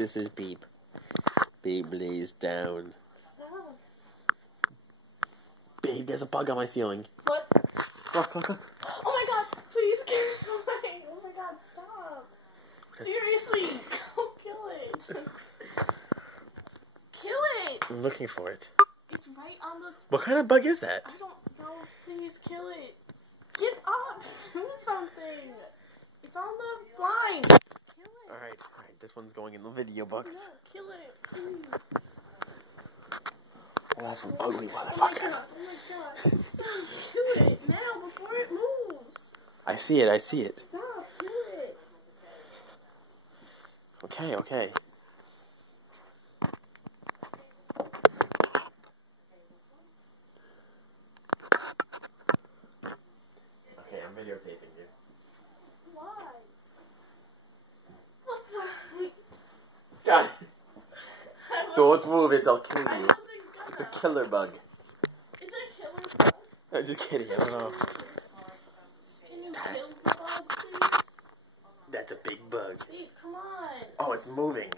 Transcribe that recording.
This is Beep. Beep lays down. Stop. Babe, there's a bug on my ceiling. What? Look, look, look. Oh my god, please get it away. Oh my god, stop. Seriously, go kill it. Kill it. I'm looking for it. It's right on the... What kind of bug is that? I don't know. Please kill it. Get up. Do something. It's on the blind. Kill it. Alright, this one's going in the video books. No, kill it, please. Oh, that's an ugly Oh my motherfucker. god. Oh my god. Stop. Kill it now before it moves. I see it, I see it. Stop. Kill it. Okay, okay. Okay, I'm videotaping you. Why? What the... God, don't move it, I'll kill I you. wasn't It's a gonna. killer bug. It's a killer bug. I'm just kidding, I don't know. Can you kill the bug, please? That's a big bug. Babe, come on. Oh, it's moving.